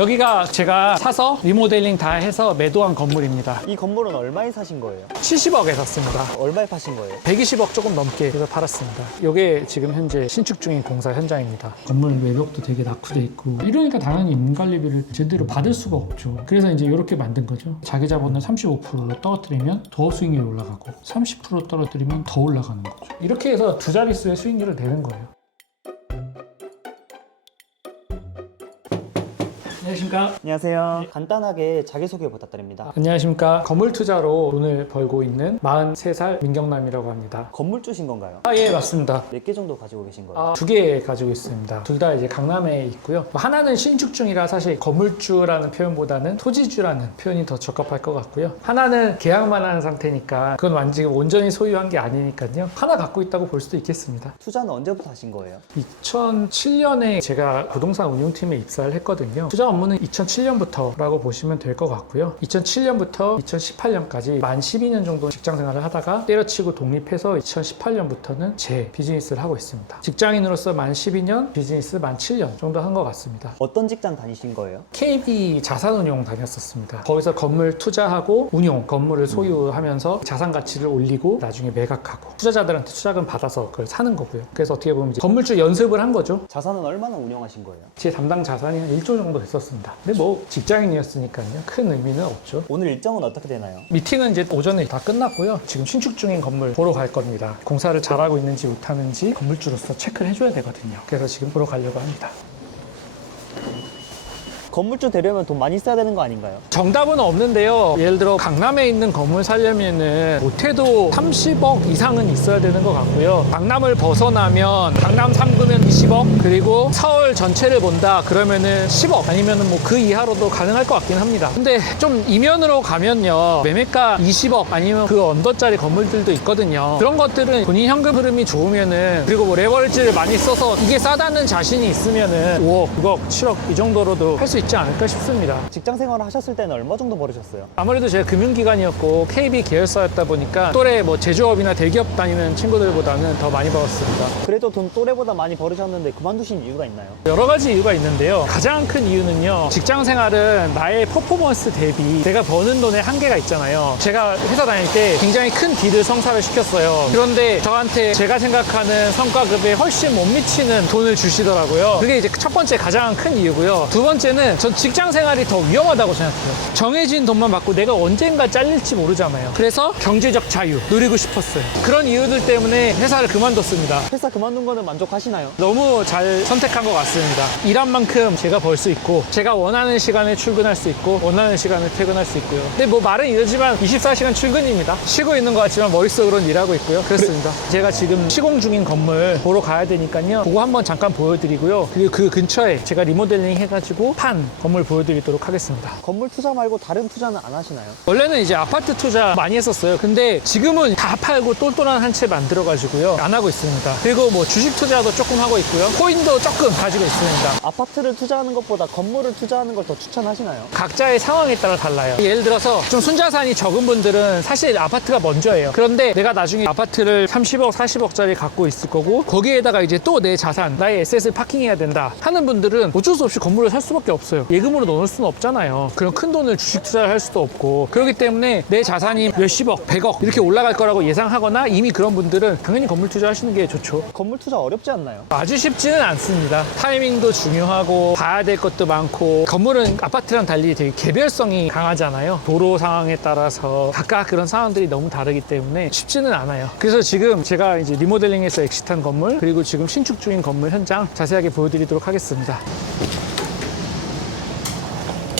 여기가 제가 사서 리모델링 다 해서 매도한 건물입니다. 이 건물은 얼마에 사신 거예요? 70억에 샀습니다. 얼마에 파신 거예요? 120억 조금 넘게 해서 팔았습니다. 이게 지금 현재 신축 중인 공사 현장입니다. 건물 외벽도 되게 낙후돼 있고 이러니까 당연히 임관리비를 제대로 받을 수가 없죠. 그래서 이제 이렇게 만든 거죠. 자기 자본을 35% 떨어뜨리면 더 수익률이 올라가고 30% 떨어뜨리면 더 올라가는 거죠. 이렇게 해서 두 자릿수의 수익률을 내는 거예요. 안녕하십니까. 안녕하세요. 간단하게 자기소개 부탁드립니다. 안녕하십니까. 건물 투자로 돈을 벌고 있는 43살 민경남이라고 합니다. 건물주신 건가요? 예, 맞습니다. 몇 개 정도 가지고 계신 거예요? 2개 가지고 있습니다. 둘 다 이제 강남에 있고요. 하나는 신축 중이라 사실 건물주라는 표현보다는 토지주라는 표현이 더 적합할 것 같고요. 하나는 계약만 한 상태니까 그건 완전히 온전히 소유한 게 아니니까요. 하나 갖고 있다고 볼 수도 있겠습니다. 투자는 언제부터 하신 거예요? 2007년에 제가 부동산 운용팀에 입사를 했거든요. 투자 업무는 2007년부터라고 보시면 될 것 같고요. 2007년부터 2018년까지 만 12년 정도 직장 생활을 하다가 때려치고 독립해서 2018년부터는 제 비즈니스를 하고 있습니다. 직장인으로서 만 12년, 비즈니스 만 7년 정도 한 것 같습니다. 어떤 직장 다니신 거예요? KB 자산운용 다녔었습니다. 거기서 건물 투자하고 운용, 건물을 소유하면서 자산 가치를 올리고 나중에 매각하고 투자자들한테 투자금 받아서 그걸 사는 거고요. 그래서 어떻게 보면 이제 건물주 연습을 한 거죠. 자산은 얼마나 운영하신 거예요? 제 담당 자산이 한 1조 정도 됐었습니다. 근데 뭐 직장인이었으니까요. 큰 의미는 없죠. 오늘 일정은 어떻게 되나요? 미팅은 이제 오전에 다 끝났고요. 지금 신축 중인 건물 보러 갈 겁니다. 공사를 잘하고 있는지 못하는지 건물주로서 체크를 해줘야 되거든요. 그래서 지금 보러 가려고 합니다. 건물주 되려면 돈 많이 써야 되는 거 아닌가요? 정답은 없는데요. 예를 들어 강남에 있는 건물 사려면은 못해도 30억 이상은 있어야 되는 것 같고요. 강남을 벗어나면 강남 3구면 20억, 그리고 서울 전체를 본다 그러면은 10억 아니면은 뭐 그 이하로도 가능할 것 같긴 합니다. 근데 좀 이면으로 가면요, 매매가 20억 아니면 그 언더짜리 건물들도 있거든요. 그런 것들은 본인 현금 흐름이 좋으면은, 그리고 뭐 레버리지를 많이 써서 이게 싸다는 자신이 있으면은 5억, 6억, 7억 이 정도로도 할 수 있지 않을까 싶습니다. 직장 생활을 하셨을 때는 얼마 정도 벌으셨어요? 아무래도 제가 금융기관이었고 KB 계열사였다 보니까 또래 뭐 제조업이나 대기업 다니는 친구들보다는 더 많이 벌었습니다. 그래도 돈 또래보다 많이 벌으셨는데 그만두신 이유가 있나요? 여러 가지 이유가 있는데요. 가장 큰 이유는요, 직장 생활은 나의 퍼포먼스 대비 내가 버는 돈에 한계가 있잖아요. 제가 회사 다닐 때 굉장히 큰 딜을 성사를 시켰어요. 그런데 저한테 제가 생각하는 성과급에 훨씬 못 미치는 돈을 주시더라고요. 그게 이제 첫 번째 가장 큰 이유고요. 두 번째는 전 직장 생활이 더 위험하다고 생각해요. 정해진 돈만 받고 내가 언젠가 잘릴지 모르잖아요. 그래서 경제적 자유 누리고 싶었어요. 그런 이유들 때문에 회사를 그만뒀습니다. 회사 그만둔 거는 만족하시나요? 너무 잘 선택한 것 같습니다. 일한 만큼 제가 벌 수 있고, 제가 원하는 시간에 출근할 수 있고, 원하는 시간에 퇴근할 수 있고요. 근데 뭐 말은 이러지만 24시간 출근입니다. 쉬고 있는 것 같지만 머릿속으로는 일하고 있고요. 그렇습니다. 제가 지금 시공 중인 건물 보러 가야 되니까요. 그거 한번 잠깐 보여드리고요. 그리고 그 근처에 제가 리모델링 해가지고 판 건물 보여드리도록 하겠습니다. 건물 투자 말고 다른 투자는 안 하시나요? 원래는 이제 아파트 투자 많이 했었어요. 근데 지금은 다 팔고 똘똘한 한 채 만들어가지고요. 안 하고 있습니다. 그리고 뭐 주식 투자도 조금 하고 있고요. 코인도 조금 가지고 있습니다. 아파트를 투자하는 것보다 건물을 투자하는 걸 더 추천하시나요? 각자의 상황에 따라 달라요. 예를 들어서 좀 순자산이 적은 분들은 사실 아파트가 먼저예요. 그런데 내가 나중에 아파트를 30억, 40억짜리 갖고 있을 거고, 거기에다가 이제 또 내 자산, 나의 에셋을 파킹해야 된다 하는 분들은 어쩔 수 없이 건물을 살 수밖에 없어요. 예금으로 넣을 수는 없잖아요. 그런 큰 돈을 주식 투자를 할 수도 없고, 그렇기 때문에 내 자산이 몇십억, 100억 이렇게 올라갈 거라고 예상하거나 이미 그런 분들은 당연히 건물 투자하시는 게 좋죠. 건물 투자 어렵지 않나요? 아주 쉽지는 않습니다. 타이밍도 중요하고 봐야 될 것도 많고, 건물은 아파트랑 달리 되게 개별성이 강하잖아요. 도로 상황에 따라서 각각 그런 상황들이 너무 다르기 때문에 쉽지는 않아요. 그래서 지금 제가 이제 리모델링해서 엑시트한 건물, 그리고 지금 신축 중인 건물 현장 자세하게 보여드리도록 하겠습니다.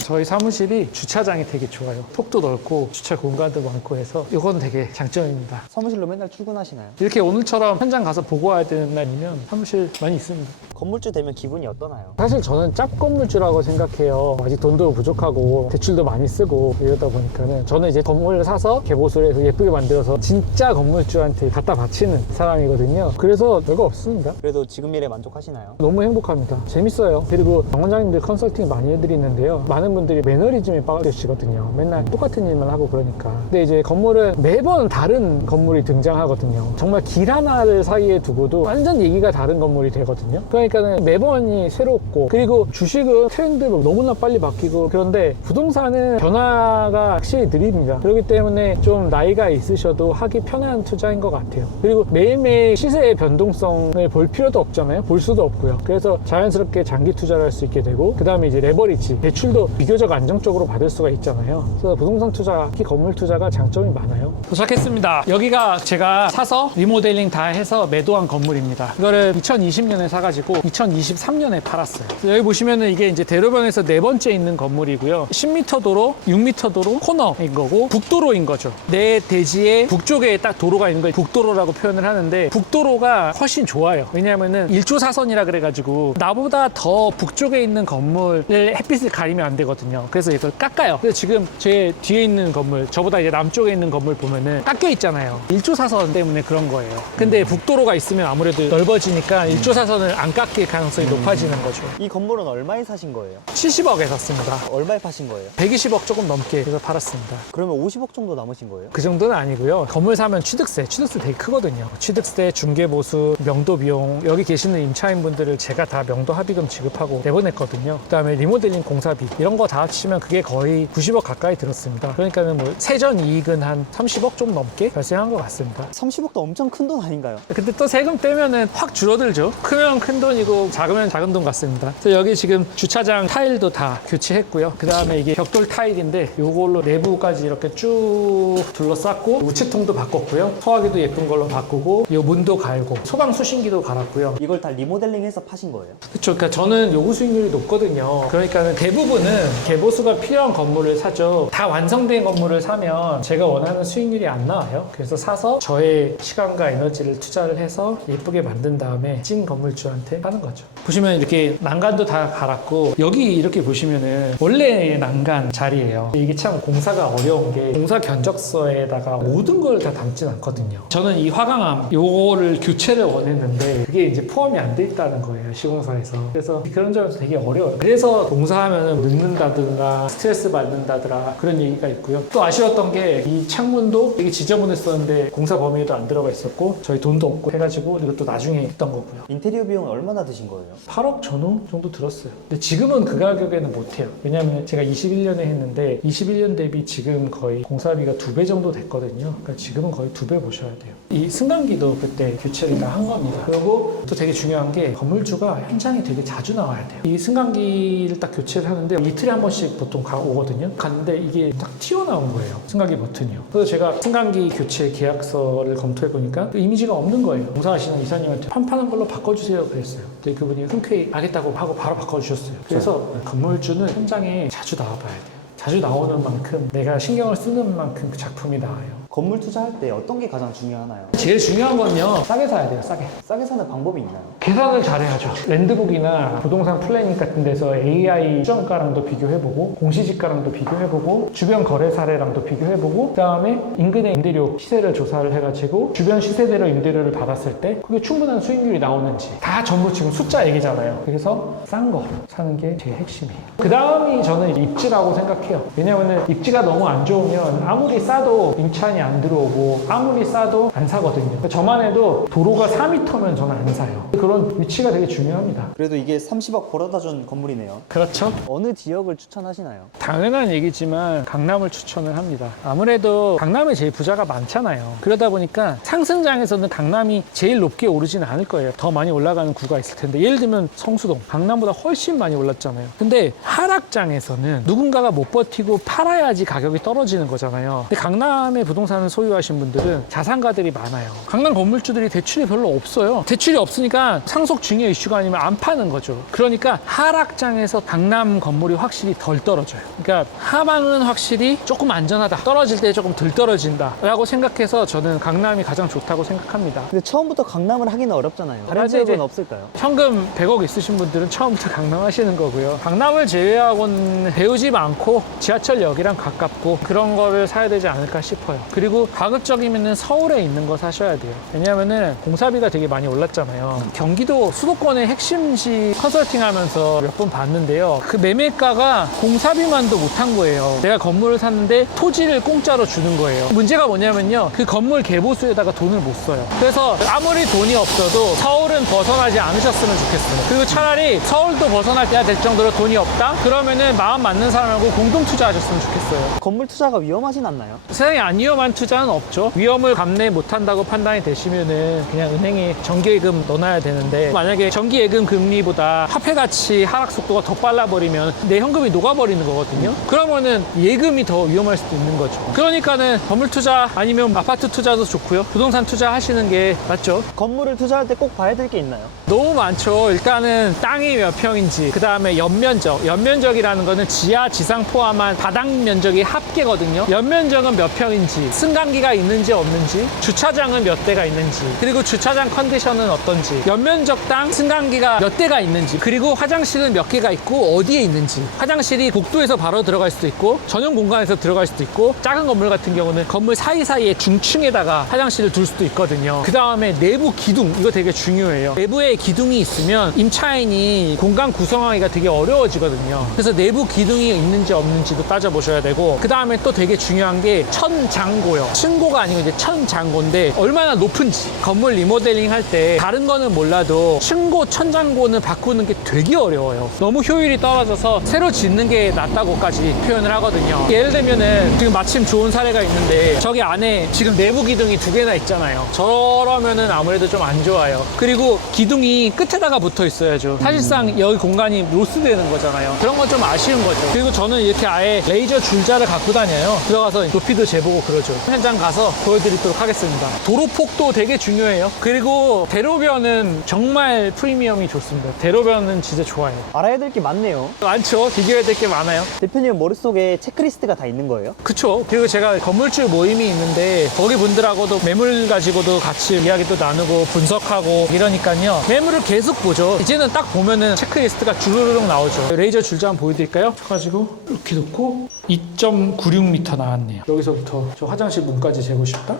저희 사무실이 주차장이 되게 좋아요. 폭도 넓고 주차 공간도 많고 해서 이건 되게 장점입니다. 사무실로 맨날 출근하시나요? 이렇게 오늘처럼 현장 가서 보고 와야 되는 날이면 사무실 많이 있습니다. 건물주 되면 기분이 어떠나요? 사실 저는 짭건물주라고 생각해요. 아직 돈도 부족하고 대출도 많이 쓰고 이러다 보니까는 저는 이제 건물을 사서 개보수를 해서 예쁘게 만들어서 진짜 건물주한테 갖다 바치는 사람이거든요. 그래서 별거 없습니다. 그래도 지금 일에 만족하시나요? 너무 행복합니다. 재밌어요. 그리고 원장님들 컨설팅 많이 해드리는데요. 많은 분들이 매너리즘에 빠져시거든요. 맨날 똑같은 일만 하고 그러니까. 근데 이제 건물은 매번 다른 건물이 등장하거든요. 정말 길 하나를 사이에 두고도 완전 얘기가 다른 건물이 되거든요. 그러니까는 매번이 새롭고, 그리고 주식은 트렌드가 너무나 빨리 바뀌고, 그런데 부동산은 변화가 확실히 느립니다. 그렇기 때문에 좀 나이가 있으셔도 하기 편한 투자인 것 같아요. 그리고 매일매일 시세의 변동성을 볼 필요도 없잖아요. 볼 수도 없고요. 그래서 자연스럽게 장기 투자를 할 수 있게 되고, 그 다음에 이제 레버리지, 대출도 비교적 안정적으로 받을 수가 있잖아요. 그래서 부동산 투자, 특히 건물 투자가 장점이 많아요. 도착했습니다. 여기가 제가 사서 리모델링 다 해서 매도한 건물입니다. 이거를 2020년에 사가지고 2023년에 팔았어요. 여기 보시면은 이게 이제 대로변에서 네 번째 있는 건물이고요. 10m 도로, 6m 도로, 코너인 거고, 북도로인 거죠. 내 대지의 북쪽에 딱 도로가 있는 걸 북도로라고 표현을 하는데, 북도로가 훨씬 좋아요. 왜냐하면은 1조사선이라 그래가지고 나보다 더 북쪽에 있는 건물을 햇빛을 가리면 안 되거든요. 그래서 이걸 깎아요. 그래서 지금 제 뒤에 있는 건물, 저보다 이제 남쪽에 있는 건물 보면은 깎여 있잖아요. 1조사선 때문에 그런 거예요. 근데 북도로가 있으면 아무래도 넓어지니까 1조사선을 안 깎일 가능성이 높아지는 거죠. 이 건물은 얼마에 사신 거예요? 70억에 샀습니다. 얼마에 파신 거예요? 120억 조금 넘게 해서 팔았습니다. 그러면 50억 정도 남으신 거예요? 그 정도는 아니고요. 건물 사면 취득세 되게 크거든요. 취득세, 중개보수, 명도 비용, 여기 계시는 임차인분들을 제가 다 명도 합의금 지급하고 내보냈거든요. 그다음에 리모델링 공사비 이런 거 다 합치면 그게 거의 90억 가까이 들었습니다. 그러니까는 뭐 세전 이익은 한 30억 좀 넘게 발생한 것 같습니다. 30억도 엄청 큰 돈 아닌가요? 근데 또 세금 떼면은 확 줄어들죠. 크면 큰 돈이고 작으면 작은 돈 같습니다. 그래서 여기 지금 주차장 타일도 다 교체했고요. 그 다음에 이게 벽돌 타일인데 이걸로 내부까지 이렇게 쭉 둘러쌌고, 우체통도 바꿨고요. 소화기도 예쁜 걸로 바꾸고, 이 문도 갈고, 소방 수신기도 갈았고요. 이걸 다 리모델링해서 파신 거예요? 그렇죠. 그러니까 저는 요구 수익률이 높거든요. 그러니까는 대부분은 개보수가 필요한 건물을 사죠. 다 완성된 건물을 사면 제가 원하는 수익률이 안 나와요. 그래서 사서 저의 시간과 에너지를 투자를 해서 예쁘게 만든 다음에 찐 건물주한테 파는 거죠. 보시면 이렇게 난간도 다 갈았고, 여기 이렇게 보시면은 원래 난간 자리예요. 이게 참 공사가 어려운 게, 공사 견적서에다가 모든 걸 다 담진 않거든요. 저는 이 화강암 요거를 교체를 원했는데 그게 이제 포함이 안 돼 있다는 거예요, 시공사에서. 그래서 그런 점에서 되게 어려워요. 그래서 공사하면 늦는다든가 스트레스 받는다더라 그런 얘기가 있고요. 또 아쉬웠던 게 이 창문도 되게 지저분했었는데 공사 범위에도 안 들어가 있었고, 저희 돈도 없고 해가지고 이것도 나중에 했던 거고요. 인테리어 비용은 얼마나 드신 거예요? 8억 전후 정도 들었어요. 근데 지금은 그 가격에는 못해요. 왜냐면 제가 21년에 했는데 21년 대비 지금 거의 공사비가 2배 정도 됐거든요. 그러니까 지금은 거의 2배 보셔야 돼요. 이 승강기도 그때 교체를 다 한 겁니다. 그리고 또 되게 중요한 게, 건물주가 현장에 되게 자주 나와야 돼요. 이 승강기를 딱 교체를 하는데 이틀에 한 번씩 보통 오거든요. 갔는데 이게 딱 튀어나온 거예요, 승강기 버튼이요. 그래서 제가 승강기 교체 계약서를 검토해 보니까 이미지가 없는 거예요. 공사하시는 이사님한테 판판한 걸로 바꿔주세요 그랬어요. 근데 그분이 흔쾌히 알겠다고 하고 바로 바꿔주셨어요. 그래서 건물주는 현장에 자주 나와봐야 돼요. 자주 나오는 만큼, 내가 신경을 쓰는 만큼 그 작품이 나와요. 건물 투자할 때 어떤 게 가장 중요하나요? 제일 중요한 건요, 싸게 사야 돼요. 싸게. 싸게 사는 방법이 있나요? 계산을 잘해야죠. 랜드북이나 부동산 플래닝 같은 데서 AI 시정가랑도 비교해보고, 공시지가랑도 비교해보고, 주변 거래 사례랑도 비교해보고, 그 다음에 인근의 임대료 시세를 조사를 해가지고 주변 시세대로 임대료를 받았을 때 그게 충분한 수익률이 나오는지, 다 전부 지금 숫자 얘기잖아요. 그래서 싼 거 사는 게 제일 핵심이에요. 그 다음이 저는 입지라고 생각해요. 왜냐면은 입지가 너무 안 좋으면 아무리 싸도 임차인이 안 들어오고, 아무리 싸도 안 사거든요. 저만 해도 도로가 4m면 저는 안 사요. 그런 위치가 되게 중요합니다. 그래도 이게 30억 벌어다 준 건물이네요. 그렇죠. 어느 지역을 추천하시나요? 당연한 얘기지만 강남을 추천을 합니다. 아무래도 강남에 제일 부자가 많잖아요. 그러다 보니까 상승장에서는 강남이 제일 높게 오르지는 않을 거예요. 더 많이 올라가는 구가 있을 텐데, 예를 들면 성수동, 강남보다 훨씬 많이 올랐잖아요. 근데 하락장에서는 누군가가 못 버티고 팔아야지 가격이 떨어지는 거잖아요. 근데 강남의 부동산을 소유하신 분들은 자산가들이 많아요. 강남 건물주들이 대출이 별로 없어요. 대출이 없으니까 상속 증여 이슈가 아니면 안 파는 거죠. 그러니까 하락장에서 강남 건물이 확실히 덜 떨어져요. 그러니까 하방은 확실히 조금 안전하다, 떨어질 때 조금 덜 떨어진다 라고 생각해서 저는 강남이 가장 좋다고 생각합니다. 근데 처음부터 강남을 하기는 어렵잖아요. 다른 맞아요. 지역은 이제 없을까요? 현금 100억 있으신 분들은 처음부터 강남 하시는 거고요. 강남을 제외하고는 배우지 많고 지하철역이랑 가깝고 그런 거를 사야 되지 않을까 싶어요. 그리고 가급적이면 서울에 있는 거 사셔야 돼요. 왜냐하면은 공사비가 되게 많이 올랐잖아요. 경기도 수도권의 핵심지 컨설팅 하면서 몇 번 봤는데요. 그 매매가가 공사비만도 못한 거예요. 내가 건물을 샀는데 토지를 공짜로 주는 거예요. 문제가 뭐냐면요. 그 건물 개보수에다가 돈을 못 써요. 그래서 아무리 돈이 없어도 서울은 벗어나지 않으셨으면 좋겠어요. 그리고 차라리 서울도 벗어날 때가 될 정도로 돈이 없다? 그러면은 마음 맞는 사람하고 공동 투자하셨으면 좋겠어요. 건물 투자가 위험하진 않나요? 세상에 안 위험한 투자는 없죠. 위험을 감내 못한다고 판단이 되시면은 그냥 은행에 정기예금 넣어놔야 되는데, 만약에 정기예금 금리보다 화폐 가치 하락 속도가 더 빨라버리면 내 현금이 녹아버리는 거거든요. 그러면은 예금이 더 위험할 수도 있는 거죠. 그러니까는 건물 투자 아니면 아파트 투자도 좋고요. 부동산 투자하시는 게 맞죠. 건물을 투자할 때 꼭 봐야 될 게 있나요? 너무 많죠. 일단은 땅이 몇 평인지, 그 다음에 연면적. 연면적이라는 거는 지하, 지상 포함한 바닥 면적이 합계거든요. 연면적은 몇 평인지, 승강기가 있는지 없는지, 주차장은 몇 대가 있는지, 그리고 주차장 컨디션은 어떤지, 연면적 땅 승강기가 몇 대가 있는지, 그리고 화장실은 몇 개가 있고 어디에 있는지. 화장실이 복도에서 바로 들어갈 수도 있고 전용 공간에서 들어갈 수도 있고, 작은 건물 같은 경우는 건물 사이사이에 중층에다가 화장실을 둘 수도 있거든요. 그 다음에 내부 기둥, 이거 되게 중요해요. 내부에 기둥이 있으면 임차인이 공간 구성하기가 되게 어려워지거든요. 그래서 내부 기둥이 있는지 없는지도 따져보셔야 되고, 그 다음에 또 되게 중요한 게 천장고요. 층고가 아니고 이제 천장고인데 얼마나 높은지. 건물 리모델링 할 때 다른 거는 몰라도 층고, 천장고는 바꾸는 게 되게 어려워요. 너무 효율이 떨어져서 새로 짓는 게 낫다고까지 표현을 하거든요. 예를 들면은 지금 마침 좋은 사례가 있는데, 저기 안에 지금 내부 기둥이 2개나 있잖아요. 저러면은 아무래도 좀 안 좋아요. 그리고 기둥이 끝에다가 붙어 있어야죠. 사실상 여기 공간이 로스되는 거잖아요. 그런 건 좀 아쉬운 거죠. 그리고 저는 이렇게 아예 레이저 줄자를 갖고 다녀요. 들어가서 높이도 재보고 그러죠. 현장 가서 보여드리도록 하겠습니다. 도로폭도 되게 중요해요. 그리고 대로변은 정말 프리미엄이 좋습니다. 대로변은 진짜 좋아요. 알아야 될 게 많네요. 많죠. 비교해야 될 게 많아요. 대표님 머릿속에 체크리스트가 다 있는 거예요? 그쵸. 그리고 제가 건물주 모임이 있는데 거기 분들하고도 매물 가지고도 같이 이야기도 나누고 분석하고 이러니까요. 매물을 계속 보죠. 이제는 딱 보면은 체크리스트가 주르륵 나오죠. 레이저 줄자 한번 보여드릴까요? 가지고 이렇게 놓고 2.96m 나왔네요. 여기서부터 저 화장실 문까지 재고 싶다?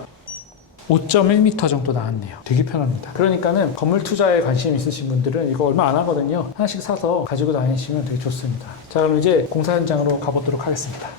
5.1m 정도 나왔네요. 되게 편합니다. 그러니까는 건물 투자에 관심 있으신 분들은 이거 얼마 안 하거든요. 하나씩 사서 가지고 다니시면 되게 좋습니다. 자, 그럼 이제 공사 현장으로 가보도록 하겠습니다.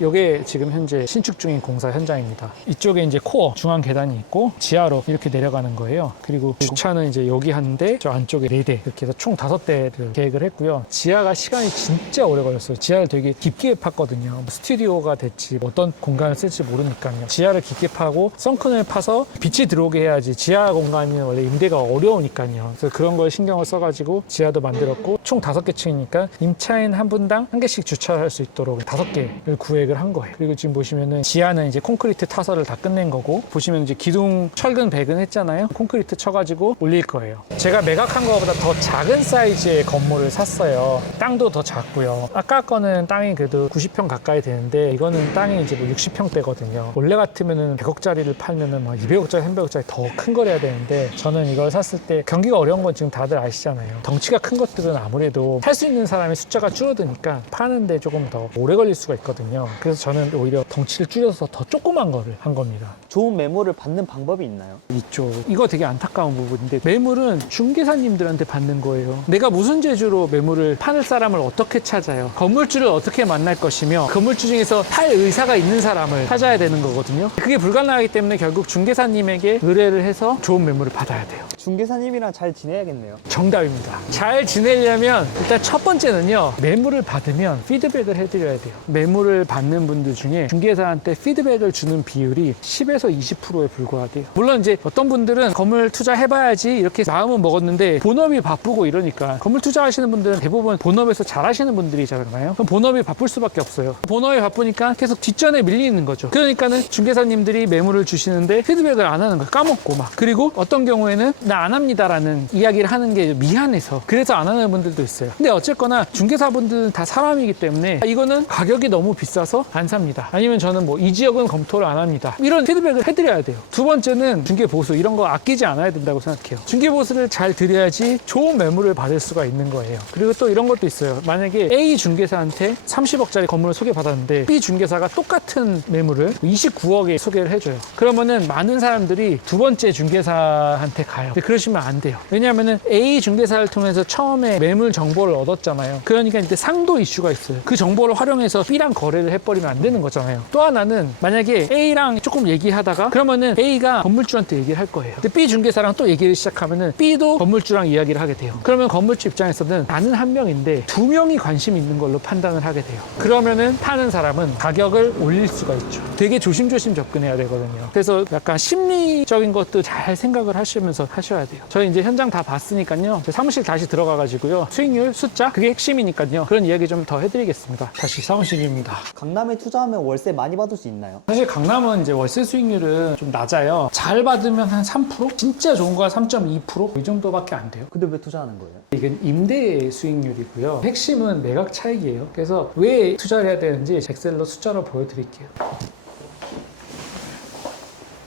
이게 지금 현재 신축 중인 공사 현장입니다. 이쪽에 이제 코어 중앙 계단이 있고 지하로 이렇게 내려가는 거예요. 그리고 주차는 이제 여기 한 대, 저 안쪽에 4대 이렇게 해서 총 5대를 계획을 했고요. 지하가 시간이 진짜 오래 걸렸어요. 지하를 되게 깊게 팠거든요. 스튜디오가 됐지 어떤 공간을 쓸지 모르니까요. 지하를 깊게 파고 썬큰을 파서 빛이 들어오게 해야지. 지하 공간이 원래 임대가 어려우니까요. 그래서 그런 걸 신경을 써가지고 지하도 만들었고, 총 5개 층이니까 임차인 한 분당 1개씩 주차할 수 있도록 5개를 구획을 한 거예요. 그리고 지금 보시면은 지하는 이제 콘크리트 타설을 다 끝낸 거고, 보시면 이제 기둥 철근 배근 했잖아요. 콘크리트 쳐가지고 올릴 거예요. 제가 매각한 거보다 더 작은 사이즈의 건물을 샀어요. 땅도 더 작고요. 아까 거는 땅이 그래도 90평 가까이 되는데, 이거는 땅이 이제 뭐 60평대거든요. 원래 같으면은 100억짜리를 팔면은 막 200억짜리, 300억짜리 더 큰 걸 해야 되는데, 저는 이걸 샀을 때 경기가 어려운 건 지금 다들 아시잖아요. 덩치가 큰 것들은 아무래도 살 수 있는 사람의 숫자가 줄어드니까 파는데 조금 더 오래 걸릴 수가 있거든요. 그래서 저는 오히려 덩치를 줄여서 더 조그만 거를 한 겁니다. 좋은 매물을 받는 방법이 있나요? 있죠. 이거 되게 안타까운 부분인데, 매물은 중개사님들한테 받는 거예요. 내가 무슨 재주로 매물을 파는 사람을 어떻게 찾아요? 건물주를 어떻게 만날 것이며, 건물주 중에서 팔 의사가 있는 사람을 찾아야 되는 거거든요. 그게 불가능하기 때문에 결국 중개사님에게 의뢰를 해서 좋은 매물을 받아야 돼요. 중개사님이랑 잘 지내야겠네요. 정답입니다. 잘 지내려면 일단 첫 번째는요, 매물을 받으면 피드백을 해드려야 돼요. 매물을 받는 분들 중에 중개사한테 피드백을 주는 비율이 10에서 20%에 불과하대요. 물론 이제 어떤 분들은 건물 투자해봐야지 이렇게 마음은 먹었는데 본업이 바쁘고 이러니까, 건물 투자하시는 분들은 대부분 본업에서 잘하시는 분들이잖아요. 그럼 본업이 바쁠 수밖에 없어요. 본업이 바쁘니까 계속 뒷전에 밀리는 거죠. 그러니까는 중개사님들이 매물을 주시는데 피드백을 안 하는 거예요. 까먹고 막. 그리고 어떤 경우에는 나 안 합니다라는 이야기를 하는 게 미안해서 그래서 안 하는 분들도 있어요. 근데 어쨌거나 중개사분들은 다 사람이기 때문에 이거는 가격이 너무 비싸서 싫어서 안 삽니다. 아니면 저는 뭐 이 지역은 검토를 안 합니다. 이런 피드백을 해드려야 돼요. 두 번째는 중개보수 이런 거 아끼지 않아야 된다고 생각해요. 중개보수를 잘 드려야지 좋은 매물을 받을 수가 있는 거예요. 그리고 또 이런 것도 있어요. 만약에 A 중개사한테 30억짜리 건물을 소개받았는데 B 중개사가 똑같은 매물을 29억에 소개를 해줘요. 그러면은 많은 사람들이 두 번째 중개사한테 가요. 근데 그러시면 안 돼요. 왜냐하면은 A 중개사를 통해서 처음에 매물 정보를 얻었잖아요. 그러니까 이제 상도 이슈가 있어요. 그 정보를 활용해서 B랑 거래를 해버리면 안 되는 거잖아요. 또 하나는 만약에 A랑 조금 얘기하다가 그러면은 A가 건물주한테 얘기를 할 거예요. 근데 B 중개사랑 또 얘기를 시작하면은 B도 건물주랑 이야기를 하게 돼요. 그러면 건물주 입장에서는 나는 한 명인데 두 명이 관심 있는 걸로 판단을 하게 돼요. 그러면은 파는 사람은 가격을 올릴 수가 있죠. 되게 조심조심 접근해야 되거든요. 그래서 약간 심리적인 것도 잘 생각을 하시면서 하셔야 돼요. 저희 이제 현장 다 봤으니까요. 사무실 다시 들어가가지고요. 수익률, 숫자 그게 핵심이니까요. 그런 이야기 좀 더 해드리겠습니다. 다시 사무실입니다. 강남에 투자하면 월세 많이 받을 수 있나요? 사실 강남은 이제 월세 수익률은 좀 낮아요. 잘 받으면 한 3%? 진짜 좋은 거가 3.2%? 이 정도밖에 안 돼요. 근데 왜 투자하는 거예요? 이건 임대 수익률이고요. 핵심은 매각 차익이에요. 그래서 왜 투자를 해야 되는지 엑셀로 숫자로 보여드릴게요.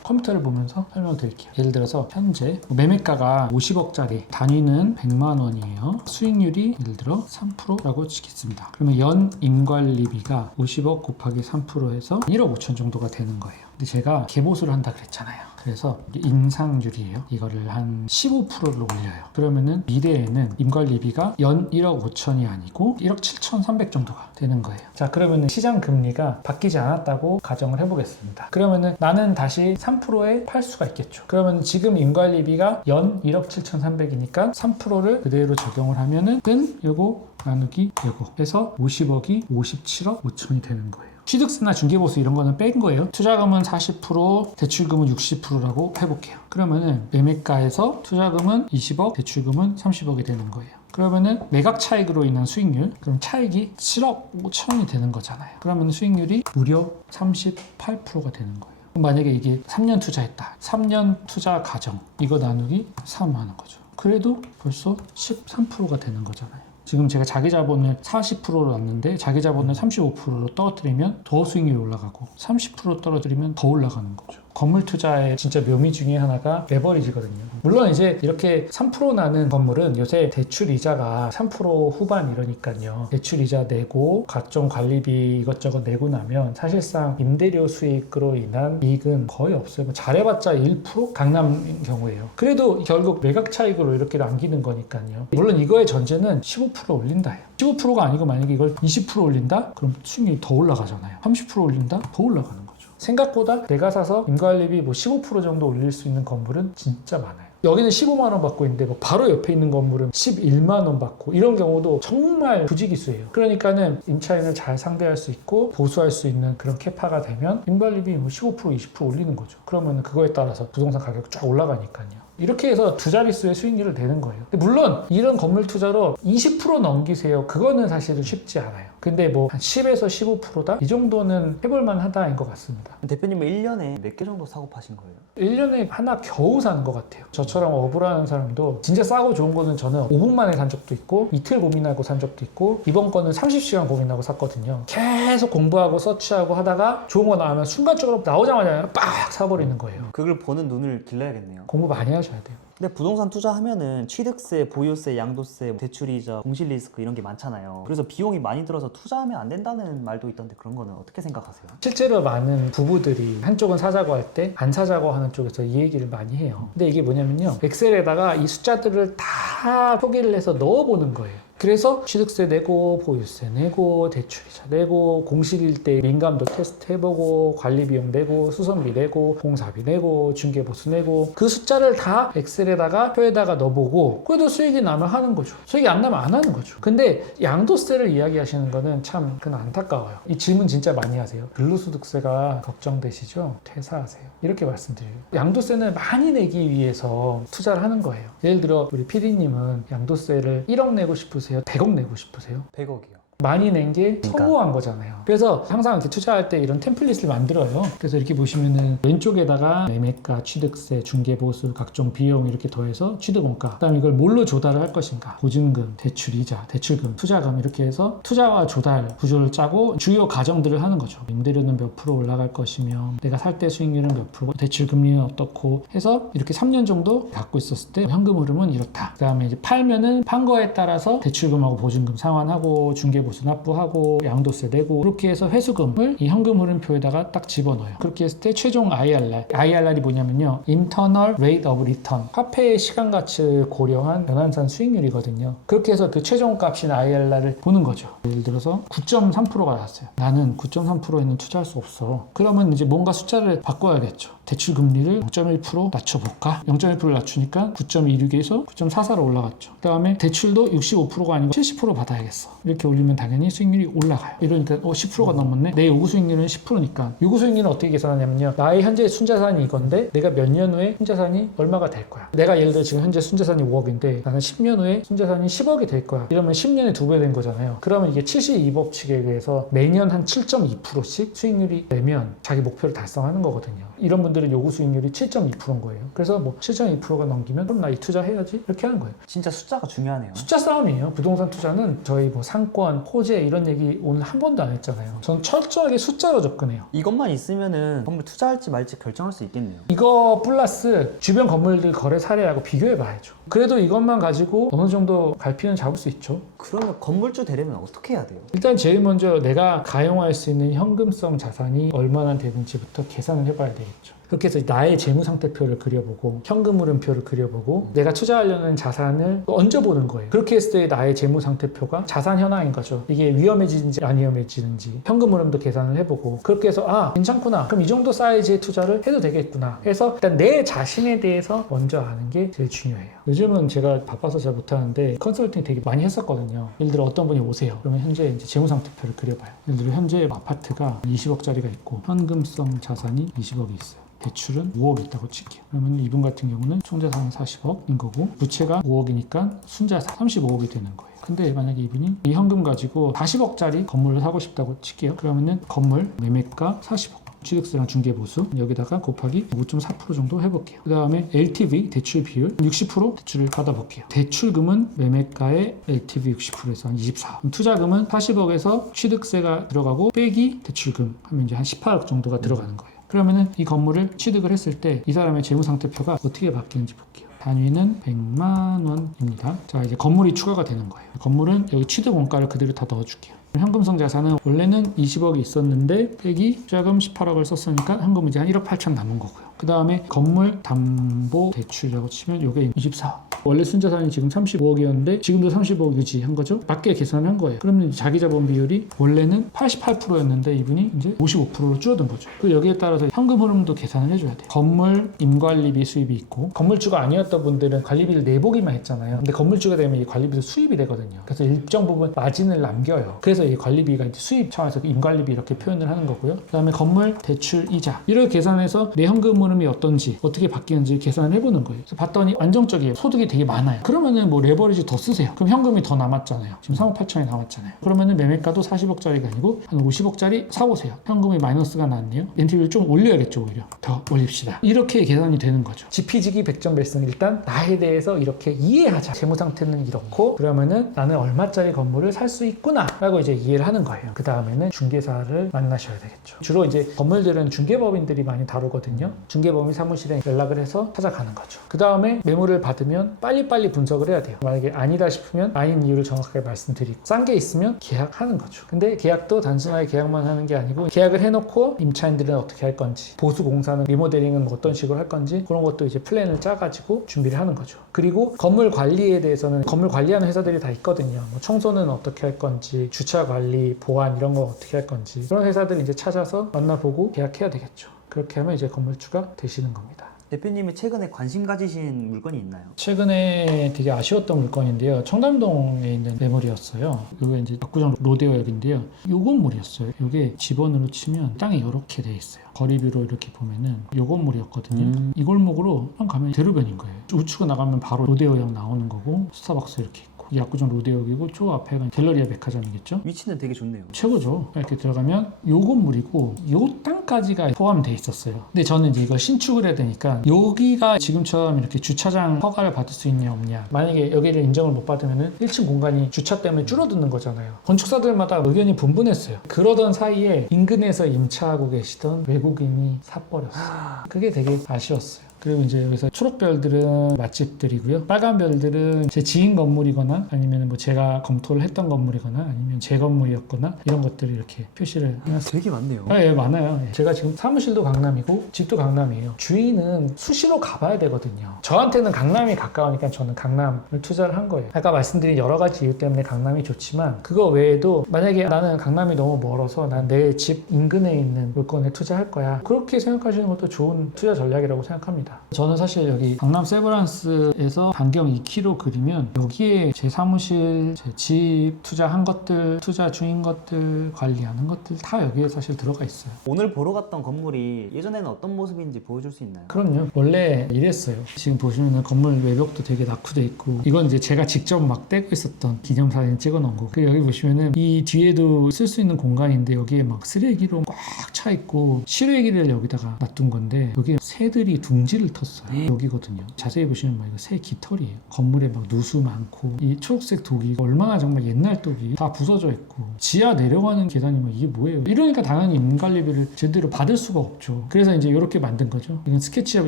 컴퓨터를 보면서 설명드릴게요. 예를 들어서 현재 매매가가 50억짜리 단위는 100만 원이에요. 수익률이 예를 들어 3%라고 치겠습니다. 그러면 연 임관리비가 50억 곱하기 3% 해서 1억 5천 정도가 되는 거예요. 근데 제가 개보수를 한다 그랬잖아요. 그래서 인상률이에요. 이거를 한 15%를 올려요. 그러면은 미래에는 임관리비가 연 1억 5천이 아니고 1억 7천3백 정도가 되는 거예요. 자, 그러면은 시장 금리가 바뀌지 않았다고 가정을 해보겠습니다. 그러면은 나는 다시 3%에 팔 수가 있겠죠. 그러면 지금 임관리비가 연 1억 7천3백이니까 3%를 그대로 적용을 하면은 요거 나누기 요거 해서 50억이 57억 5천이 되는 거예요. 취득세나 중개보수 이런 거는 뺀 거예요. 투자금은 40%, 대출금은 60%라고 해볼게요. 그러면은 매매가에서 투자금은 20억, 대출금은 30억이 되는 거예요. 그러면은 매각 차익으로 인한 수익률, 그럼 차익이 7억 5천이 되는 거잖아요. 그러면 수익률이 무려 38%가 되는 거예요. 그럼 만약에 이게 3년 투자했다. 3년 투자 가정, 이거 나누기 3 하는 거죠. 그래도 벌써 13%가 되는 거잖아요. 지금 제가 자기 자본을 40%로 놨는데 자기 자본을 35%로 떨어뜨리면 더 수익률이 올라가고 30% 떨어뜨리면 더 올라가는 거죠. 건물 투자의 진짜 묘미 중에 하나가 레버리지거든요. 물론 이제 이렇게 3% 나는 건물은 요새 대출 이자가 3% 후반 이러니까요. 대출 이자 내고 각종 관리비 이것저것 내고 나면 사실상 임대료 수익으로 인한 이익은 거의 없어요. 잘해봤자 1%? 강남 경우에요. 그래도 결국 매각 차익으로 이렇게 남기는 거니까요. 물론 이거의 전제는 15% 올린다예요. 15%가 아니고 만약에 이걸 20% 올린다? 그럼 수익률이 더 올라가잖아요. 30% 올린다? 더 올라가는 거죠. 생각보다 내가 사서 임관리비 15% 정도 올릴 수 있는 건물은 진짜 많아요. 여기는 15만 원 받고 있는데 바로 옆에 있는 건물은 11만 원 받고 이런 경우도 정말 부지기수예요. 그러니까는 임차인을 잘 상대할 수 있고 보수할 수 있는 그런 캐파가 되면 임관리비 15% 20% 올리는 거죠. 그러면 그거에 따라서 부동산 가격이 쫙 올라가니까요. 이렇게 해서 두 자릿수의 수익률을 내는 거예요. 물론 이런 건물 투자로 20% 넘기세요. 그거는 사실은 쉽지 않아요. 근데 뭐 한 10에서 15%다? 이 정도는 해볼만 하다인 것 같습니다. 대표님은 1년에 몇 개 정도 사고 파신 거예요? 1년에 하나 겨우 사는 것 같아요. 저처럼 어부라는 사람도 진짜 싸고 좋은 거는 저는 5분 만에 산 적도 있고 이틀 고민하고 산 적도 있고 이번 거는 30시간 고민하고 샀거든요. 계속 공부하고 서치하고 하다가 좋은 거 나오면 순간적으로 나오자마자 빡 사버리는 거예요. 그걸 보는 눈을 길러야겠네요. 공부 많이 하셔야 돼요. 근데 부동산 투자하면은 취득세, 보유세, 양도세, 대출이자, 공실 리스크 이런 게 많잖아요. 그래서 비용이 많이 들어서 투자하면 안 된다는 말도 있던데 그런 거는 어떻게 생각하세요? 실제로 많은 부부들이 한쪽은 사자고 할 때 안 사자고 하는 쪽에서 이 얘기를 많이 해요. 근데 이게 뭐냐면요. 엑셀에다가 이 숫자들을 다 표기를 해서 넣어보는 거예요. 그래서 취득세 내고 보유세 내고 대출이자 내고 공실일 때 민감도 테스트 해보고 관리비용 내고 수선비 내고 공사비 내고 중개보수 내고 그 숫자를 다 엑셀에다가 표에다가 넣어보고 그래도 수익이 나면 하는 거죠. 수익이 안 나면 안 하는 거죠. 근데 양도세를 이야기하시는 거는 참 그건 안타까워요. 이 질문 진짜 많이 하세요. 근로소득세가 걱정되시죠? 퇴사하세요. 이렇게 말씀드려요. 양도세는 많이 내기 위해서 투자를 하는 거예요. 예를 들어 우리 PD님은 양도세를 1억 내고 싶으세요? 100억 내고 싶으세요? 100억이요. 많이 낸 게 그러니까. 소모한 거잖아요. 그래서 항상 이렇게 투자할 때 이런 템플릿을 만들어요. 그래서 이렇게 보시면은 왼쪽에다가 매매가, 취득세, 중개보수, 각종 비용 이렇게 더해서 취득원가, 그다음에 이걸 뭘로 조달을 할 것인가, 보증금, 대출이자, 대출금, 투자금 이렇게 해서 투자와 조달 구조를 짜고 주요 가정들을 하는 거죠. 임대료는 몇 프로 올라갈 것이며 내가 살 때 수익률은 몇 프로, 대출 금리는 어떻고 해서 이렇게 3년 정도 갖고 있었을 때 현금 흐름은 이렇다. 그다음에 이제 팔면은 판 거에 따라서 대출금하고 보증금 상환하고 중개보수 납부하고 양도세 내고 이렇게 해서 회수금을 이 현금 흐름표에다가 딱 집어넣어요. 그렇게 했을 때 최종 IRR이 뭐냐면요, Internal Rate of Return, 화폐의 시간 가치를 고려한 연한산 수익률이거든요. 그렇게 해서 그 최종 값인 IRR을 보는 거죠. 예를 들어서 9.3%가 나왔어요. 나는 9.3%에는 투자할 수 없어. 그러면 이제 뭔가 숫자를 바꿔야겠죠. 대출 금리를 0.1% 낮춰볼까? 0.1% 낮추니까 9.26에서 9.44로 올라갔죠. 그 다음에 대출도 65%가 아니고 70% 받아야겠어. 이렇게 올리면 당연히 수익률이 올라가요. 이러니까 10%가 넘었네? 내 요구 수익률은 10%니까. 요구 수익률은 어떻게 계산하냐면요, 나의 현재 순자산이 이건데 내가 몇 년 후에 순자산이 얼마가 될 거야. 내가 예를 들어 지금 현재 순자산이 5억인데 나는 10년 후에 순자산이 10억이 될 거야. 이러면 10년에 2배 된 거잖아요. 그러면 이게 72법칙에 의해서 매년 한 7.2%씩 수익률이 내면 자기 목표를 달성하는 거거든요. 이런 분들은 요구 수익률이 7.2%인 거예요. 그래서 뭐 7.2%가 넘기면 그럼 나 이 투자해야지 이렇게 하는 거예요. 진짜 숫자가 중요하네요. 숫자 싸움이에요. 부동산 투자는 저희 뭐 상권, 호재 이런 얘기 오늘 한 번도 안 했잖아요. 전 철저하게 숫자로 접근해요. 이것만 있으면은 건물 투자할지 말지 결정할 수 있겠네요. 이거 플러스 주변 건물들 거래 사례하고 비교해 봐야죠. 그래도 이것만 가지고 어느 정도 갈피는 잡을 수 있죠. 그러면 건물주 되려면 어떻게 해야 돼요? 일단 제일 먼저 내가 가용할 수 있는 현금성 자산이 얼마나 되는지부터 계산을 해봐야 되겠죠. 그렇게 해서 나의 재무상태표를 그려보고 현금 흐름표를 그려보고 내가 투자하려는 자산을 얹어보는 거예요. 그렇게 했을 때 나의 재무상태표가 자산 현황인 거죠. 이게 위험해지는지 안 위험해지는지 현금 흐름도 계산을 해보고, 그렇게 해서 아 괜찮구나, 그럼 이 정도 사이즈의 투자를 해도 되겠구나 해서 일단 내 자신에 대해서 먼저 아는 게 제일 중요해요. 요즘은 제가 바빠서 잘 못하는데 컨설팅 되게 많이 했었거든요. 예를 들어 어떤 분이 오세요. 그러면 현재 이제 재무상태표를 그려봐요. 예를 들어 현재 아파트가 20억짜리가 있고 현금성 자산이 20억이 있어요. 대출은 5억 있다고 칠게요. 그러면 이분 같은 경우는 총자산은 40억인 거고 부채가 5억이니까 순자산 35억이 되는 거예요. 근데 만약에 이분이 이 현금 가지고 40억짜리 건물을 사고 싶다고 칠게요. 그러면은 건물 매매가 40억, 취득세랑 중개보수 여기다가 곱하기 5.4% 정도 해볼게요. 그 다음에 LTV 대출 비율 60% 대출을 받아볼게요. 대출금은 매매가의 LTV 60%에서 한 24. 그럼 투자금은 40억에서 취득세가 들어가고 빼기 대출금 하면 이제 한 18억 정도가 들어가는 거예요. 그러면은 이 건물을 취득을 했을 때 이 사람의 재무상태표가 어떻게 바뀌는지 볼게요. 단위는 100만 원입니다. 자, 이제 건물이 추가가 되는 거예요. 건물은 여기 취득 원가를 그대로 다 넣어줄게요. 현금성 자산은 원래는 20억이 있었는데 빼기 투자금 18억을 썼으니까 현금은 이제 한 1억 8천 남은 거고요. 그 다음에 건물 담보 대출이라고 치면 이게 24억. 원래 순자산이 지금 35억이었는데 지금도 35억 유지한 거죠. 맞게 계산한 거예요. 그러면 자기 자본 비율이 원래는 88%였는데 이분이 이제 55%로 줄어든 거죠. 그리고 여기에 따라서 현금 흐름도 계산을 해줘야 돼요. 건물 임관리비 수입이 있고, 건물주가 아니었던 분들은 관리비를 내보기만 했잖아요. 근데 건물주가 되면 이 관리비도 수입이 되거든요. 그래서 일정 부분 마진을 남겨요. 그래서 이 관리비가 이제 수입 차원에서 임관리비 이렇게 표현을 하는 거고요. 그 다음에 건물 대출 이자 이렇게 계산해서 내 현금 흐름이 어떤지 어떻게 바뀌는지 계산을 해보는 거예요. 그래서 봤더니 안정적이에요. 소득이 되게 많아요. 그러면은 뭐 레버리지 더 쓰세요. 그럼 현금이 더 남았잖아요. 지금 3억 8천이 남았잖아요. 그러면은 매매가도 40억짜리가 아니고 한 50억짜리 사보세요. 현금이 마이너스가 났네요. NTV를 좀 올려야겠죠. 오히려 더 올립시다. 이렇게 계산이 되는 거죠. 지피지기 백전백승. 일단 나에 대해서 이렇게 이해하자. 재무상태는 이렇고 그러면은 나는 얼마짜리 건물을 살 수 있구나 라고 이제 이해를 하는 거예요. 그 다음에는 중개사를 만나셔야 되겠죠. 주로 이제 건물들은 중개법인들이 많이 다루거든요. 중개법인 사무실에 연락을 해서 찾아가는 거죠. 그 다음에 매물을 받으면 빨리빨리 분석을 해야 돼요. 만약에 아니다 싶으면 아닌 이유를 정확하게 말씀드리고, 싼 게 있으면 계약하는 거죠. 근데 계약도 단순하게 계약만 하는 게 아니고 계약을 해놓고 임차인들은 어떻게 할 건지, 보수공사는 리모델링은 뭐 어떤 식으로 할 건지 그런 것도 이제 플랜을 짜가지고 준비를 하는 거죠. 그리고 건물 관리에 대해서는 건물 관리하는 회사들이 다 있거든요. 뭐 청소는 어떻게 할 건지, 주차 관리, 보안 이런 거 어떻게 할 건지 그런 회사들 이제 찾아서 만나보고 계약해야 되겠죠. 그렇게 하면 이제 건물주가 되시는 겁니다. 대표님이 최근에 관심 가지신 물건이 있나요? 최근에 되게 아쉬웠던 물건인데요. 청담동에 있는 매물이었어요. 이게 이제 압구정 로데오역인데요. 요 건물이었어요. 이게 지번으로 치면 땅이 이렇게 돼 있어요. 거리뷰로 이렇게 보면은 요 건물이었거든요. 이 골목으로 가면 대로변인 거예요. 우측으로 나가면 바로 로데오역 나오는 거고 스타벅스 이렇게 있고. 이 압구정 로데오이고 저 앞에가 갤러리아 백화점이겠죠. 위치는 되게 좋네요. 최고죠. 이렇게 들어가면 요 건물이고 요 땅까지가 포함되어 있었어요. 근데 저는 이제 이걸 신축을 해야 되니까 여기가 지금처럼 이렇게 주차장 허가를 받을 수 있냐 없냐. 만약에 여기를 인정을 못 받으면 1층 공간이 주차 때문에 줄어드는 거잖아요. 건축사들마다 의견이 분분했어요. 그러던 사이에 인근에서 임차하고 계시던 외국인이 사버렸어요. 그게 되게 아쉬웠어요. 그리고 이제 여기서 초록별들은 맛집들이고요. 빨간별들은 제 지인 건물이거나 아니면 뭐 제가 검토를 했던 건물이거나 아니면 제 건물이었거나 이런 것들을 이렇게 표시를 해놨어요. 되게 많네요. 예, 많아요. 예. 제가 지금 사무실도 강남이고 집도 강남이에요. 주인은 수시로 가봐야 되거든요. 저한테는 강남이 가까우니까 저는 강남을 투자를 한 거예요. 아까 말씀드린 여러 가지 이유 때문에 강남이 좋지만 그거 외에도 만약에 나는 강남이 너무 멀어서 난 내 집 인근에 있는 물건에 투자할 거야. 그렇게 생각하시는 것도 좋은 투자 전략이라고 생각합니다. 저는 사실 여기 강남 세브란스에서 반경 2km 그리면 여기에 제 사무실, 제 집, 투자한 것들, 투자 중인 것들, 관리하는 것들 다 여기에 사실 들어가 있어요. 오늘 보러 갔던 건물이 예전에는 어떤 모습인지 보여줄 수 있나요? 그럼요. 원래 이랬어요. 지금 보시면 건물 외벽도 되게 낙후돼 있고 이건 이제 제가 직접 막 떼고 있었던 기념사진 찍어 놓은 거고 그리고 여기 보시면은 이 뒤에도 쓸 수 있는 공간인데 여기에 막 쓰레기로 꽉 차 있고 실외기를 여기다가 놔둔 건데 여기에 새들이 둥지를 텄어요. 여기거든요. 자세히 보시면 막 이거 새 깃털이에요. 건물에 막 누수 많고 이 초록색 독이 얼마나 정말 옛날 독이 다 부서져 있고 지하 내려가는 계단이 막 이게 뭐예요? 이러니까 당연히 인관리비를 제대로 받을 수가 없죠. 그래서 이제 이렇게 만든 거죠. 이건 스케치업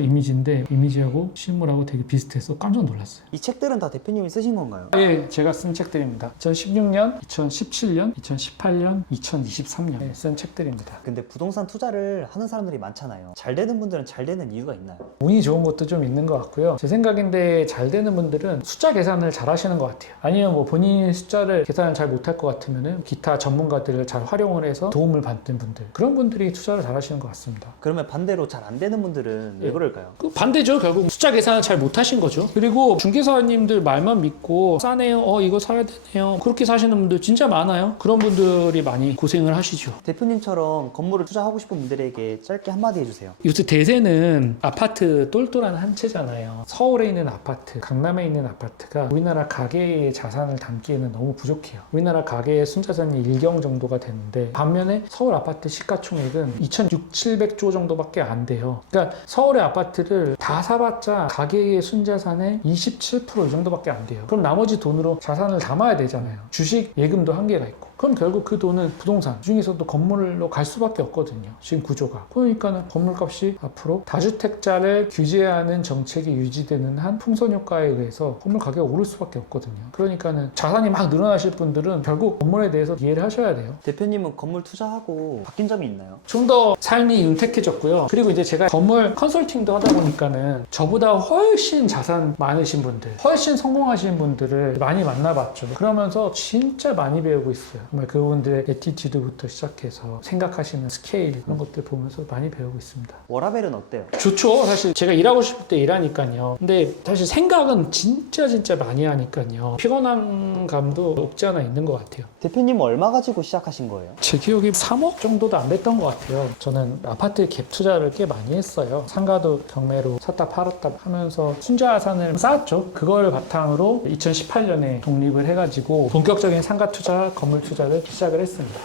이미지인데 이미지하고 실물하고 되게 비슷해서 깜짝 놀랐어요. 이 책들은 다 대표님이 쓰신 건가요? 예, 제가 쓴 책들입니다. 2016년, 2017년, 2018년, 2023년에 쓴 책들입니다. 근데 부동산 투자를 하는 사람들이 많잖아요. 잘 되는 분들은 잘 되는 이유가 있나요? 운이 좋은 것도 좀 있는 것 같고요. 제 생각인데 잘 되는 분들은 숫자 계산을 잘 하시는 것 같아요. 아니면 뭐 본인 숫자를 계산을 잘 못할 것 같으면 기타 전문가들을 잘 활용을 해서 도움을 받는 분들 그런 분들이 투자를 잘 하시는 것 같습니다. 그러면 반대로 잘 안 되는 분들은 왜 그럴까요? 그 반대죠. 결국 숫자 계산을 잘 못하신 거죠. 그리고 중개사님들 말만 믿고 싸네요. 이거 사야 되네요. 그렇게 사시는 분들 진짜 많아요. 그런 분들이 많이 고생을 하시죠. 대표님처럼 건물을 투자하고 싶은 분들에게 짧게 한마디 해주세요. 요새 대세는 아파트 똘똘한 한 채잖아요. 서울에 있는 아파트, 강남에 있는 아파트가 우리나라 가계의 자산을 담기에는 너무 부족해요. 우리나라 가계의 순자산이 1경 정도가 되는데 반면에 서울 아파트 시가총액은 2,600~700조 정도밖에 안 돼요. 그러니까 서울의 아파트를 다 사봤자 가계의 순자산의 27% 이 정도밖에 안 돼요. 그럼 나머지 돈으로 자산을 담아야 되잖아요. 주식, 예금도 한계가 있고. 그럼 결국 그 돈은 부동산 중에서도 건물로 갈 수밖에 없거든요. 지금 구조가. 그러니까는 건물값이 앞으로 다주택자를 규제하는 정책이 유지되는 한 풍선 효과에 의해서 건물 가격이 오를 수밖에 없거든요. 그러니까는 자산이 막 늘어나실 분들은 결국 건물에 대해서 이해를 하셔야 돼요. 대표님은 건물 투자하고 바뀐 점이 있나요? 좀 더 삶이 윤택해졌고요. 그리고 이제 제가 건물 컨설팅도 하다 보니까는 저보다 훨씬 자산 많으신 분들, 훨씬 성공하신 분들을 많이 만나봤죠. 그러면서 진짜 많이 배우고 있어요. 정말 그분들의 애티튜드부터 시작해서 생각하시는 스케일 이런 것들 보면서 많이 배우고 있습니다. 워라벨은 어때요? 좋죠. 사실 제가 일하고 싶을 때 일하니까요. 근데 사실 생각은 진짜 많이 하니까요. 피곤한 감도 없지 않아 있는 것 같아요. 대표님은 얼마 가지고 시작하신 거예요? 제 기억에 3억 정도도 안 됐던 것 같아요. 저는 아파트 갭 투자를 꽤 많이 했어요. 상가도 경매로 샀다 팔았다 하면서 순자산을 쌓았죠. 그걸 바탕으로 2018년에 독립을 해가지고 본격적인 상가 투자, 건물 투자를 시작을 했습니다.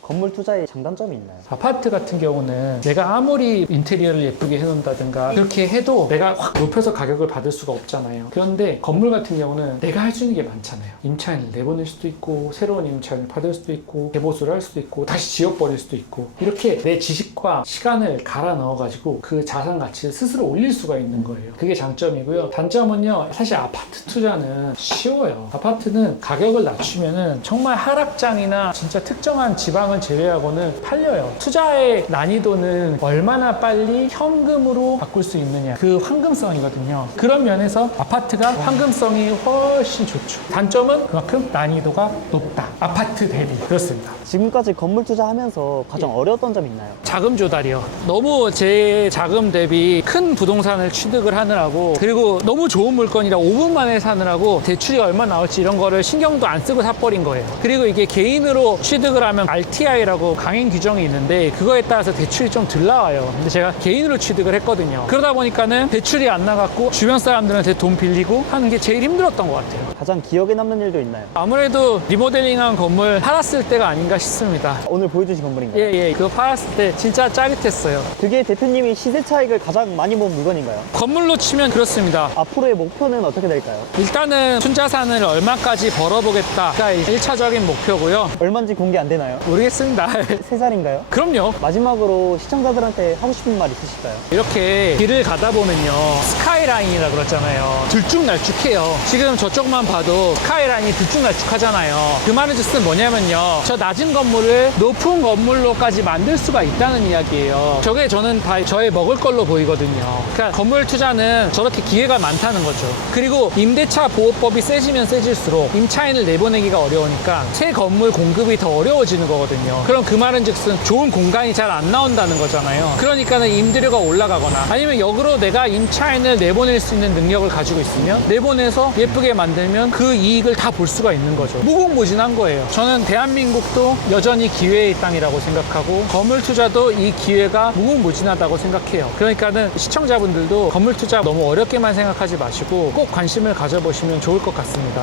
건물 투자에 장단점이 있나요? 아파트 같은 경우는 내가 아무리 인테리어를 예쁘게 해놓는다든가 그렇게 해도 내가 확 높여서 가격을 받을 수가 없잖아요. 그런데 건물 같은 경우는 내가 할 수 있는 게 많잖아요. 임차인을 내보낼 수도 있고 새로운 임차인을 받을 수도 있고 개보수를 할 수도 있고 다시 지어버릴 수도 있고 이렇게 내 지식과 시간을 갈아 넣어가지고 그 자산 가치를 스스로 올릴 수가 있는 거예요. 그게 장점이고요. 단점은요. 사실 아파트 투자는 쉬워요. 아파트는 가격을 낮추면은 정말 하락장이나 진짜 특정한 지방을 제외하고는 팔려요. 투자의 난이도는 얼마나 빨리 현금으로 바꿀 수 있느냐 그 황금성이거든요. 그런 면에서 아파트가 황금성이 훨씬 좋죠. 단점은 그만큼 난이도가 높다. 아파트 대비 그렇습니다. 지금까지 건물 투자하면서 가장 어려웠던 점이 있나요? 자금 조달이요. 너무 제 자금 대비 큰 부동산을 취득을 하느라고 그리고 너무 좋은 물건이라 5분 만에 사느라고 대출이 얼마 나올지 이런 거를 신경도 안 쓰고 사버린 거예요. 그리고 이게 개인으로 취득을 하면 RTI라고 강행 규정이 있는데 그거에 따라서 대출이 좀 덜 나와요. 근데 제가 개인으로 취득을 했거든요. 그러다 보니까는 대출이 안 나갔고 주변 사람들한테 돈 빌리고 하는 게 제일 힘들었던 것 같아요. 가장 기억에 남는 일도 있나요? 아무래도 리모델링한 건물 팔았을 때가 아닌가 싶습니다. 오늘 보여주신 건물인가요? 예. 그거 팔았을 때 진짜 짜릿했어요. 그게 대표님이 시세 차익을 가장 많이 본 물건인가요? 건물로 치면 그렇습니다. 앞으로의 목표는 어떻게 될까요? 일단은 순자산을 얼마까지 벌어보겠다가 1차적인 목표고요. 얼마인지 공개 안 되나요? 모르겠습니다. 3살인가요? 그럼요. 마지막으로 시청자들한테 하고 싶은 말 있으실까요? 이렇게 길을 가다 보면요, 스카이라인이라 그러잖아요. 들쭉날쭉해요. 지금 저쪽만 봐도 스카이라인이 들쭉날쭉하잖아요. 그 말의 뜻은 뭐냐면요, 저 낮은 건물을 높은 건물로까지 만들 수가 있다는 이야기예요. 저게 저는 다 저의 먹을 걸로 보이거든요. 그러니까 건물 투자는 저렇게 기회가 많다는 거죠. 그리고 임대차 보호법이 세지면 세질수록 임차인을 내보내기가 어려우니까 새 건물 공급이 더 어려워지는 거거든요. 그럼 그 말은 즉슨 좋은 공간이 잘 안 나온다는 거잖아요. 그러니까는 임대료가 올라가거나 아니면 역으로 내가 임차인을 내보낼 수 있는 능력을 가지고 있으면 내보내서 예쁘게 만들면 그 이익을 다 볼 수가 있는 거죠. 무궁무진한 거예요. 저는 대한민국도 여전히 기회의 땅이라고 생각하고 건물 투자도 이 기회가 무궁무진하다고 생각해요. 그러니까는 시청자분들도 건물 투자 너무 어렵게만 생각하지 마시고 꼭 관심을 가져보시면 좋을 것 같습니다.